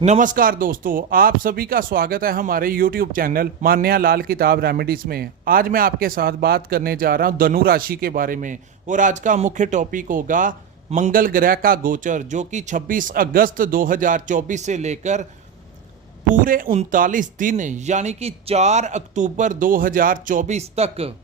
नमस्कार दोस्तों, आप सभी का स्वागत है हमारे YouTube चैनल मान्या लाल किताब रेमेडीज में। आज मैं आपके साथ बात करने जा रहा हूं धनु राशि के बारे में और आज का मुख्य टॉपिक होगा मंगल ग्रह का गोचर, जो कि 26 अगस्त 2024 से लेकर पूरे 39 दिन यानी कि 4 अक्टूबर 2024 तक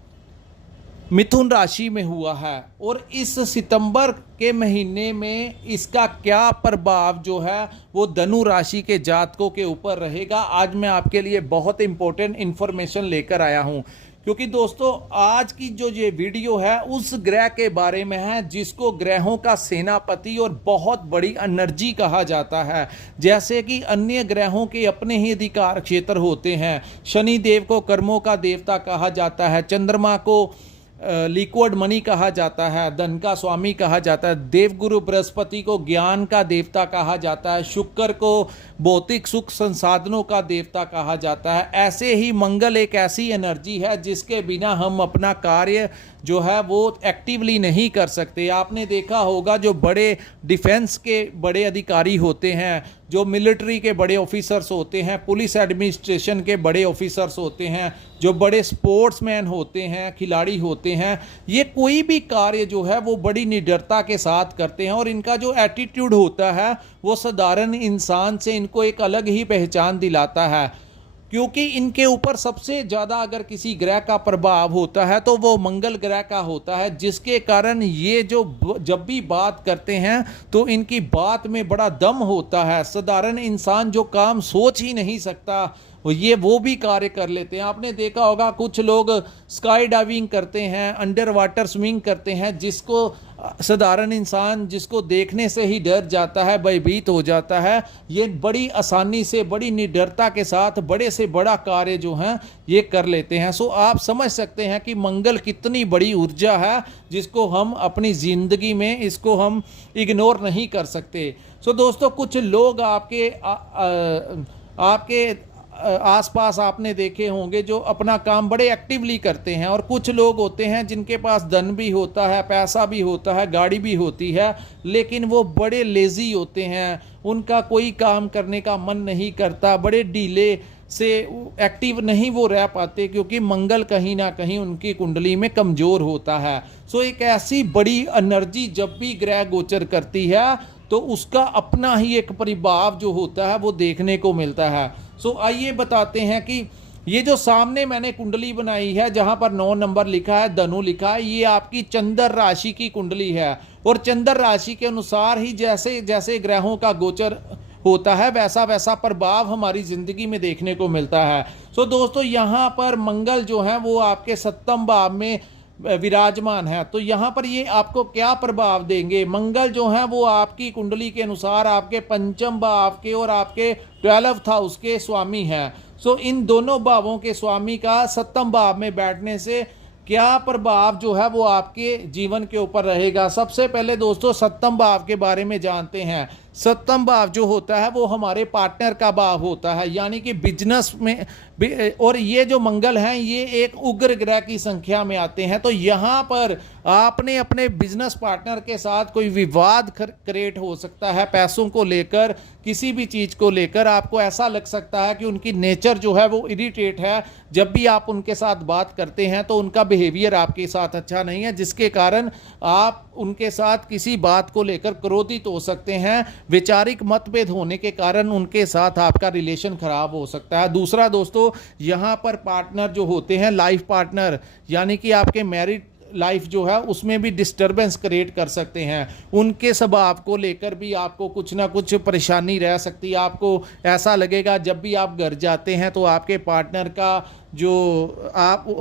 मिथुन राशि में हुआ है। और इस सितंबर के महीने में इसका क्या प्रभाव जो है वो धनु राशि के जातकों के ऊपर रहेगा, आज मैं आपके लिए बहुत इंपॉर्टेंट इन्फॉर्मेशन लेकर आया हूं। क्योंकि दोस्तों, आज की जो ये वीडियो है उस ग्रह के बारे में है जिसको ग्रहों का सेनापति और बहुत बड़ी एनर्जी कहा जाता है। जैसे कि अन्य ग्रहों के अपने ही अधिकार क्षेत्र होते हैं। शनि देव को कर्मों का देवता कहा जाता है, चंद्रमा को लिक्विड मनी कहा जाता है, धन का स्वामी कहा जाता है, देवगुरु बृहस्पति को ज्ञान का देवता कहा जाता है, शुक्र को भौतिक सुख संसाधनों का देवता कहा जाता है। ऐसे ही मंगल एक ऐसी एनर्जी है जिसके बिना हम अपना कार्य जो है वो एक्टिवली नहीं कर सकते। आपने देखा होगा जो बड़े डिफेंस के बड़े अधिकारी होते हैं, जो मिलिट्री के बड़े ऑफिसर्स होते हैं, पुलिस एडमिनिस्ट्रेशन के बड़े ऑफिसर्स होते हैं, जो बड़े स्पोर्ट्समैन होते हैं, खिलाड़ी होते हैं, ये कोई भी कार्य जो है वो बड़ी निडरता के साथ करते हैं। और इनका जो एटीट्यूड होता है वो साधारण इंसान से इनको एक अलग ही पहचान दिलाता है। क्योंकि इनके ऊपर सबसे ज़्यादा अगर किसी ग्रह का प्रभाव होता है तो वो मंगल ग्रह का होता है, जिसके कारण ये जो जब भी बात करते हैं तो इनकी बात में बड़ा दम होता है। साधारण इंसान जो काम सोच ही नहीं सकता ये वो भी कार्य कर लेते हैं। आपने देखा होगा कुछ लोग स्काई डाइविंग करते हैं, अंडर वाटर स्विमिंग करते हैं, जिसको साधारण इंसान जिसको देखने से ही डर जाता है, भयभीत हो जाता है, ये बड़ी आसानी से बड़ी निडरता के साथ बड़े से बड़ा कार्य जो है ये कर लेते हैं। सो आप समझ सकते हैं कि मंगल कितनी बड़ी ऊर्जा है जिसको हम अपनी ज़िंदगी में इसको हम इग्नोर नहीं कर सकते। सो दोस्तों, कुछ लोग आपके आसपास आपने देखे होंगे जो अपना काम बड़े एक्टिवली करते हैं, और कुछ लोग होते हैं जिनके पास धन भी होता है, पैसा भी होता है, गाड़ी भी होती है, लेकिन वो बड़े लेजी होते हैं, उनका कोई काम करने का मन नहीं करता, बड़े ढीले से एक्टिव नहीं वो रह पाते क्योंकि मंगल कहीं ना कहीं उनकी कुंडली में कमज़ोर होता है। सो एक ऐसी बड़ी एनर्जी जब भी ग्रह गोचर करती है तो उसका अपना ही एक प्रभाव जो होता है वो देखने को मिलता है। सो आइए बताते हैं कि ये जो सामने मैंने कुंडली बनाई है जहां पर 9 नंबर लिखा है, धनु लिखा है, ये आपकी चंद्र राशि की कुंडली है। और चंद्र राशि के अनुसार ही जैसे जैसे ग्रहों का गोचर होता है वैसा वैसा प्रभाव हमारी जिंदगी में देखने को मिलता है। सो दोस्तों, यहाँ पर मंगल जो है वो आपके 7वें भाव में विराजमान है। तो यहाँ पर ये आपको क्या प्रभाव देंगे? मंगल जो है वो आपकी कुंडली के अनुसार आपके 5वें भाव के और आपके 12th हाउस के स्वामी हैं। सो इन दोनों भावों के स्वामी का 7वें भाव में बैठने से क्या प्रभाव जो है वो आपके जीवन के ऊपर रहेगा? सबसे पहले दोस्तों 7वें भाव के बारे में जानते हैं। 7वां भाव जो होता है वो हमारे पार्टनर का भाव होता है, यानी कि बिजनेस में। और ये जो मंगल हैं ये एक उग्र ग्रह की संख्या में आते हैं। तो यहाँ पर आपने अपने बिजनेस पार्टनर के साथ कोई विवाद क्रिएट हो सकता है, पैसों को लेकर, किसी भी चीज़ को लेकर आपको ऐसा लग सकता है कि उनकी नेचर जो है वो इरिटेट है। जब भी आप उनके साथ बात करते हैं तो उनका बिहेवियर आपके साथ अच्छा नहीं है, जिसके कारण आप उनके साथ किसी बात को लेकर क्रोधित हो सकते हैं। वैचारिक मतभेद होने के कारण उनके साथ आपका रिलेशन खराब हो सकता है। दूसरा दोस्तों, यहाँ पर पार्टनर जो होते हैं, लाइफ पार्टनर, यानी कि आपके मैरिड लाइफ जो है उसमें भी डिस्टर्बेंस क्रिएट कर सकते हैं। उनके स्वभाव को लेकर भी आपको कुछ ना कुछ परेशानी रह सकती है। आपको ऐसा लगेगा जब भी आप घर जाते हैं तो आपके पार्टनर का जो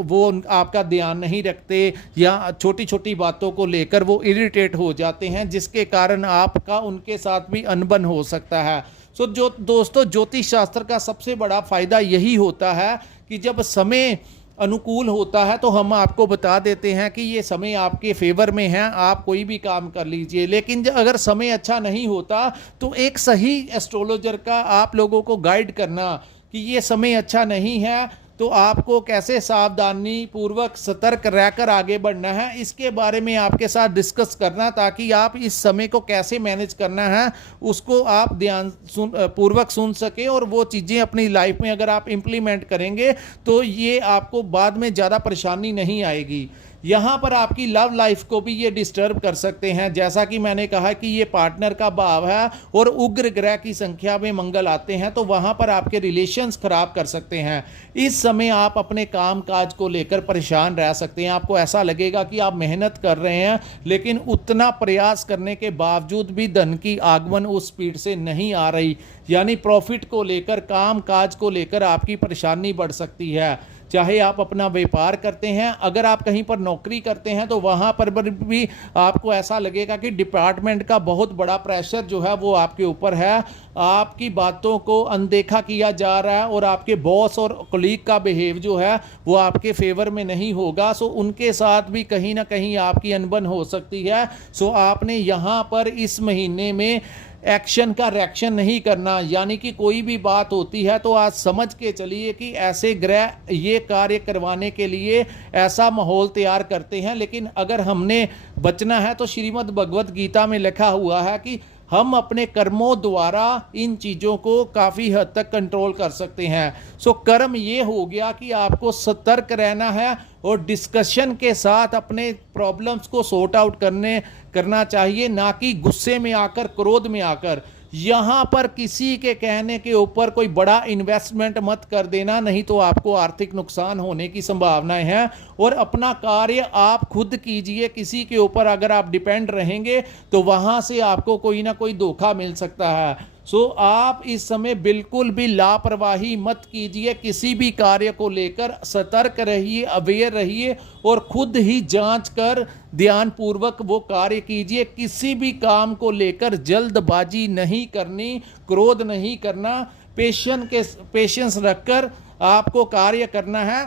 वो आपका ध्यान नहीं रखते, या छोटी छोटी बातों को लेकर वो इरिटेट हो जाते हैं, जिसके कारण आपका उनके साथ भी अनबन हो सकता है। सो जो दोस्तों, ज्योतिष शास्त्र का सबसे बड़ा फायदा यही होता है कि जब समय अनुकूल होता है तो हम आपको बता देते हैं कि ये समय आपके फेवर में है, आप कोई भी काम कर लीजिए। लेकिन अगर समय अच्छा नहीं होता तो एक सही एस्ट्रोलॉजर का आप लोगों को गाइड करना कि ये समय अच्छा नहीं है, तो आपको कैसे सावधानी पूर्वक सतर्क रहकर आगे बढ़ना है, इसके बारे में आपके साथ डिस्कस करना, ताकि आप इस समय को कैसे मैनेज करना है उसको आप ध्यान पूर्वक सुन सकें, और वो चीज़ें अपनी लाइफ में अगर आप इम्प्लीमेंट करेंगे तो ये आपको बाद में ज़्यादा परेशानी नहीं आएगी। यहाँ पर आपकी लव लाइफ को भी ये डिस्टर्ब कर सकते हैं, जैसा कि मैंने कहा कि ये पार्टनर का भाव है और उग्र ग्रह की संख्या में मंगल आते हैं, तो वहाँ पर आपके रिलेशंस खराब कर सकते हैं। इस समय आप अपने काम काज को लेकर परेशान रह सकते हैं। आपको ऐसा लगेगा कि आप मेहनत कर रहे हैं, लेकिन उतना प्रयास करने के बावजूद भी धन की आगमन उस स्पीड से नहीं आ रही, यानी प्रॉफिट को लेकर, काम काज को लेकर आपकी परेशानी बढ़ सकती है। चाहे आप अपना व्यापार करते हैं, अगर आप कहीं पर नौकरी करते हैं तो वहाँ पर भी आपको ऐसा लगेगा कि डिपार्टमेंट का बहुत बड़ा प्रेशर जो है वो आपके ऊपर है, आपकी बातों को अनदेखा किया जा रहा है, और आपके बॉस और कलीग का बिहेव जो है वो आपके फेवर में नहीं होगा। सो उनके साथ भी कहीं ना कहीं आपकी अनबन हो सकती है। सो आपने यहाँ पर इस महीने में एक्शन का रिएक्शन नहीं करना, यानी कि कोई भी बात होती है तो आज समझ के चलिए कि ऐसे ग्रह ये कार्य करवाने के लिए ऐसा माहौल तैयार करते हैं। लेकिन अगर हमने बचना है तो श्रीमद् भगवत गीता में लिखा हुआ है कि हम अपने कर्मों द्वारा इन चीज़ों को काफ़ी हद तक कंट्रोल कर सकते हैं। सो कर्म ये हो गया कि आपको सतर्क रहना है और डिस्कशन के साथ अपने प्रॉब्लम्स को सॉर्ट आउट करना चाहिए, ना कि गुस्से में आकर, क्रोध में आकर। यहाँ पर किसी के कहने के ऊपर कोई बड़ा इन्वेस्टमेंट मत कर देना, नहीं तो आपको आर्थिक नुकसान होने की संभावनाएं हैं। और अपना कार्य आप खुद कीजिए, किसी के ऊपर अगर आप डिपेंड रहेंगे तो वहाँ से आपको कोई ना कोई धोखा मिल सकता है। सो आप इस समय बिल्कुल भी लापरवाही मत कीजिए, किसी भी कार्य को लेकर सतर्क रहिए, अवेयर रहिए, और खुद ही जांच कर ध्यानपूर्वक वो कार्य कीजिए। किसी भी काम को लेकर जल्दबाजी नहीं करनी, क्रोध नहीं करना, पेशेंस रखकर आपको कार्य करना है।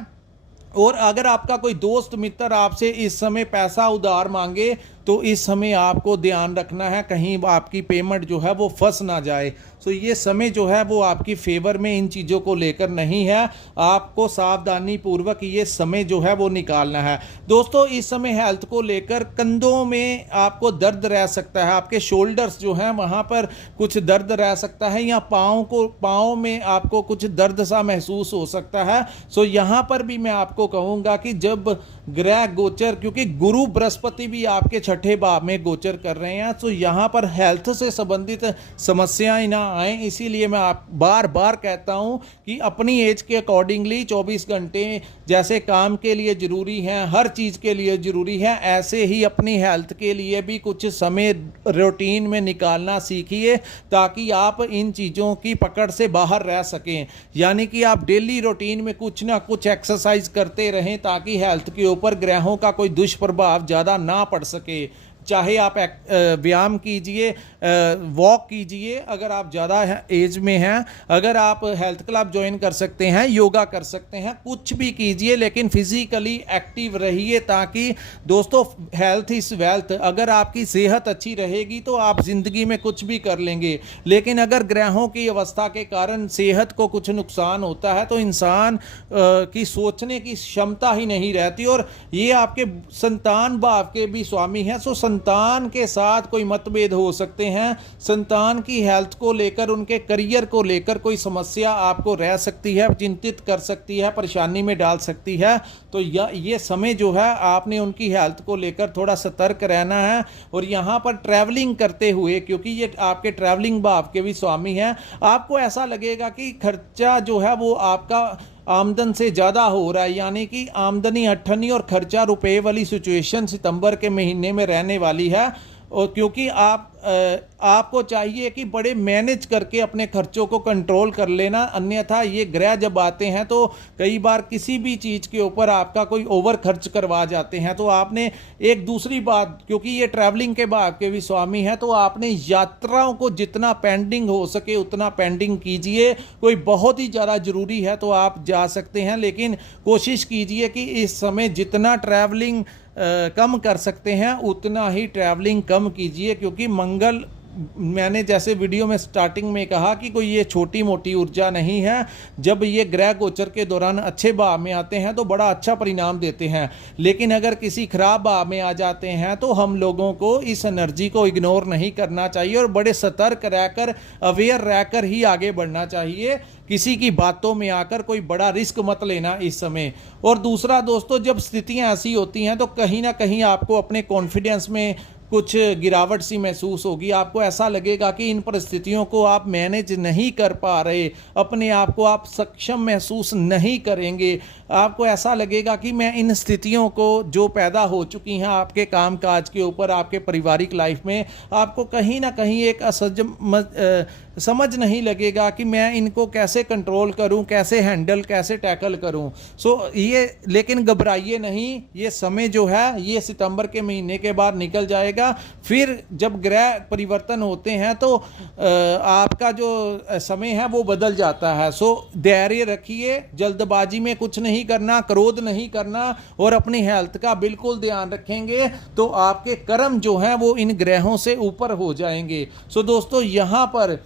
और अगर आपका कोई दोस्त मित्र आपसे इस समय पैसा उधार मांगे तो इस समय आपको ध्यान रखना है कहीं आपकी पेमेंट जो है वो फंस ना जाए। सो ये समय जो है वो आपकी फेवर में इन चीज़ों को लेकर नहीं है, आपको सावधानी पूर्वक ये समय जो है वो निकालना है। दोस्तों, इस समय हेल्थ को लेकर कंधों में आपको दर्द रह सकता है, आपके शोल्डर्स जो हैं वहाँ पर कुछ दर्द रह सकता है, या पाँव में आपको कुछ दर्द सा महसूस हो सकता है। सो यहाँ पर भी मैं आपको कहूँगा कि जब ग्रह गोचर, क्योंकि गुरु बृहस्पति भी आपके छठे भाव में गोचर कर रहे हैं, तो यहाँ पर हेल्थ से संबंधित समस्याएं ना आए, इसीलिए मैं आप बार बार कहता हूं कि अपनी एज के अकॉर्डिंगली 24 घंटे जैसे काम के लिए ज़रूरी हैं, हर चीज़ के लिए ज़रूरी है, ऐसे ही अपनी हेल्थ के लिए भी कुछ समय रूटीन में निकालना सीखिए, ताकि आप इन चीज़ों की पकड़ से बाहर रह सकें। यानी कि आप डेली रूटीन में कुछ ना कुछ एक्सरसाइज करते रहें, ताकि हेल्थ के ऊपर ग्रहों का कोई दुष्प्रभाव ज़्यादा ना पड़ सके। चाहे आप व्यायाम कीजिए, वॉक कीजिए अगर आप ज़्यादा एज में हैं, अगर आप हेल्थ क्लब ज्वाइन कर सकते हैं, योगा कर सकते हैं, कुछ भी कीजिए, लेकिन फिजिकली एक्टिव रहिए, ताकि दोस्तों हेल्थ इज़ वेल्थ। अगर आपकी सेहत अच्छी रहेगी तो आप ज़िंदगी में कुछ भी कर लेंगे, लेकिन अगर ग्रहों की अवस्था के कारण सेहत को कुछ नुकसान होता है तो इंसान की सोचने की क्षमता ही नहीं रहती। और ये आपके संतान भाव के भी स्वामी हैं, सो संतान के साथ कोई मतभेद हो सकते हैं, संतान की हेल्थ को लेकर, उनके करियर को लेकर कोई समस्या आपको रह सकती है, चिंतित कर सकती है, परेशानी में डाल सकती है। तो ये समय जो है आपने उनकी हेल्थ को लेकर थोड़ा सतर्क रहना है। और यहाँ पर ट्रैवलिंग करते हुए, क्योंकि ये आपके ट्रैवलिंग भाव के भी स्वामी हैं, आपको ऐसा लगेगा कि खर्चा जो है वो आपका आमदन से ज़्यादा हो रहा है, यानी कि आमदनी अठन्नी और खर्चा रुपए वाली सिचुएशन सितंबर के महीने में रहने वाली है। और क्योंकि आपको चाहिए कि बड़े मैनेज करके अपने खर्चों को कंट्रोल कर लेना, अन्यथा ये ग्रह जब आते हैं तो कई बार किसी भी चीज़ के ऊपर आपका कोई ओवर खर्च करवा जाते हैं। तो आपने एक दूसरी बात, क्योंकि ये ट्रैवलिंग के भाव के भी स्वामी हैं, तो आपने यात्राओं को जितना पेंडिंग हो सके उतना पेंडिंग कीजिए। कोई बहुत ही ज़्यादा ज़रूरी है तो आप जा सकते हैं, लेकिन कोशिश कीजिए कि इस समय जितना ट्रैवलिंग कम कर सकते हैं उतना ही ट्रैवलिंग कम कीजिए, क्योंकि मंगल मैंने जैसे वीडियो में स्टार्टिंग में कहा कि कोई ये छोटी मोटी ऊर्जा नहीं है। जब ये ग्रह गोचर के दौरान अच्छे भाव में आते हैं तो बड़ा अच्छा परिणाम देते हैं, लेकिन अगर किसी खराब भाव में आ जाते हैं तो हम लोगों को इस एनर्जी को इग्नोर नहीं करना चाहिए और बड़े सतर्क रहकर, अवेयर रहकर ही आगे बढ़ना चाहिए। किसी की बातों में आकर कोई बड़ा रिस्क मत लेना इस समय। और दूसरा दोस्तों, जब स्थितियां ऐसी होती हैं तो कहीं ना कहीं आपको अपने कॉन्फिडेंस में कुछ गिरावट सी महसूस होगी। आपको ऐसा लगेगा कि इन परिस्थितियों को आप मैनेज नहीं कर पा रहे, अपने आप को आप सक्षम महसूस नहीं करेंगे। आपको ऐसा लगेगा कि मैं इन स्थितियों को जो पैदा हो चुकी हैं आपके काम काज के ऊपर, आपके पारिवारिक लाइफ में, आपको कहीं ना कहीं एक समझ नहीं लगेगा कि मैं इनको कैसे कंट्रोल करूं, कैसे हैंडल, कैसे टैकल करूं। ये लेकिन घबराइए नहीं, ये समय जो है ये सितंबर के महीने के बाद निकल जाएगा। फिर जब ग्रह परिवर्तन होते हैं तो आपका जो समय है वो बदल जाता है। धैर्य रखिए, जल्दबाजी में कुछ नहीं करना, क्रोध नहीं करना और अपनी हेल्थ का बिल्कुल ध्यान रखेंगे तो आपके कर्म जो हैं वो इन ग्रहों से ऊपर हो जाएंगे। दोस्तों, यहाँ पर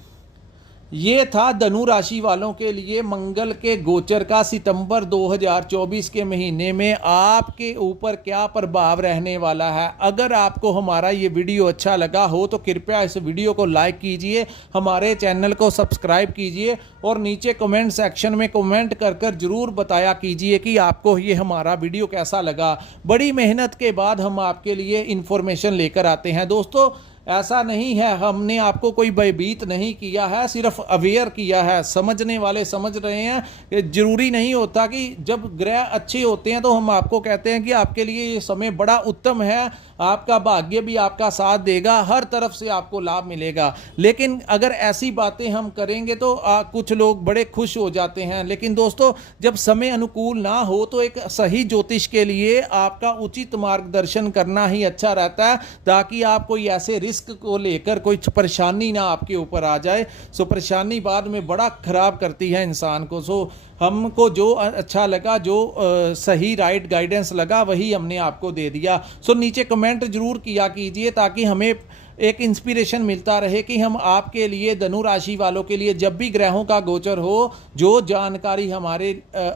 ये था धनु राशि वालों के लिए मंगल के गोचर का सितंबर 2024 के महीने में आपके ऊपर क्या प्रभाव रहने वाला है। अगर आपको हमारा ये वीडियो अच्छा लगा हो तो कृपया इस वीडियो को लाइक कीजिए, हमारे चैनल को सब्सक्राइब कीजिए और नीचे कमेंट सेक्शन में कमेंट कर कर जरूर बताया कीजिए कि आपको ये हमारा वीडियो कैसा लगा। बड़ी मेहनत के बाद हम आपके लिए इंफॉर्मेशन लेकर आते हैं। दोस्तों, ऐसा नहीं है, हमने आपको कोई भयभीत नहीं किया है, सिर्फ अवेयर किया है। समझने वाले समझ रहे हैं कि जरूरी नहीं होता कि जब ग्रह अच्छे होते हैं तो हम आपको कहते हैं कि आपके लिए ये समय बड़ा उत्तम है, आपका भाग्य भी आपका साथ देगा, हर तरफ से आपको लाभ मिलेगा। लेकिन अगर ऐसी बातें हम करेंगे तो कुछ लोग बड़े खुश हो जाते हैं। लेकिन दोस्तों, जब समय अनुकूल ना हो तो एक सही ज्योतिष के लिए आपका उचित मार्गदर्शन करना ही अच्छा रहता है, ताकि आप कोई ऐसे रिस्क को लेकर कोई परेशानी ना आपके ऊपर आ जाए। परेशानी बाद में बड़ा खराब करती है इंसान को। हमको जो अच्छा लगा, जो सही राइट गाइडेंस लगा, वही हमने आपको दे दिया। नीचे कमेंट जरूर किया कीजिए ताकि हमें एक इंस्पिरेशन मिलता रहे कि हम आपके लिए, धनु राशि वालों के लिए, जब भी ग्रहों का गोचर हो, जो जानकारी हमारे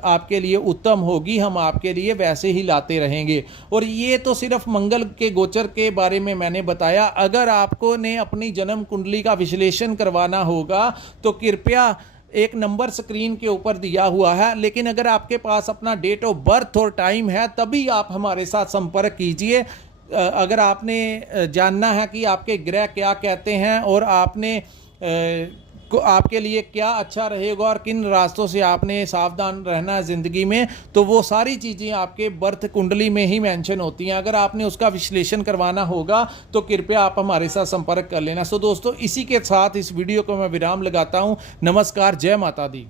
आपके लिए उत्तम होगी हम आपके लिए वैसे ही लाते रहेंगे। और ये तो सिर्फ मंगल के गोचर के बारे में मैंने बताया। अगर आपको ने अपनी जन्म कुंडली का विश्लेषण करवाना होगा तो कृपया एक नंबर स्क्रीन के ऊपर दिया हुआ है, लेकिन अगर आपके पास अपना डेट ऑफ बर्थ और टाइम है तभी आप हमारे साथ संपर्क कीजिए। अगर आपने जानना है कि आपके ग्रह क्या कहते हैं और आपने आपके लिए क्या अच्छा रहेगा और किन रास्तों से आपने सावधान रहना है ज़िंदगी में, तो वो सारी चीज़ें आपके बर्थ कुंडली में ही मेंशन होती हैं। अगर आपने उसका विश्लेषण करवाना होगा तो कृपया आप हमारे साथ संपर्क कर लेना। दोस्तों, इसी के साथ इस वीडियो को मैं विराम लगाता हूँ। नमस्कार, जय माता दी।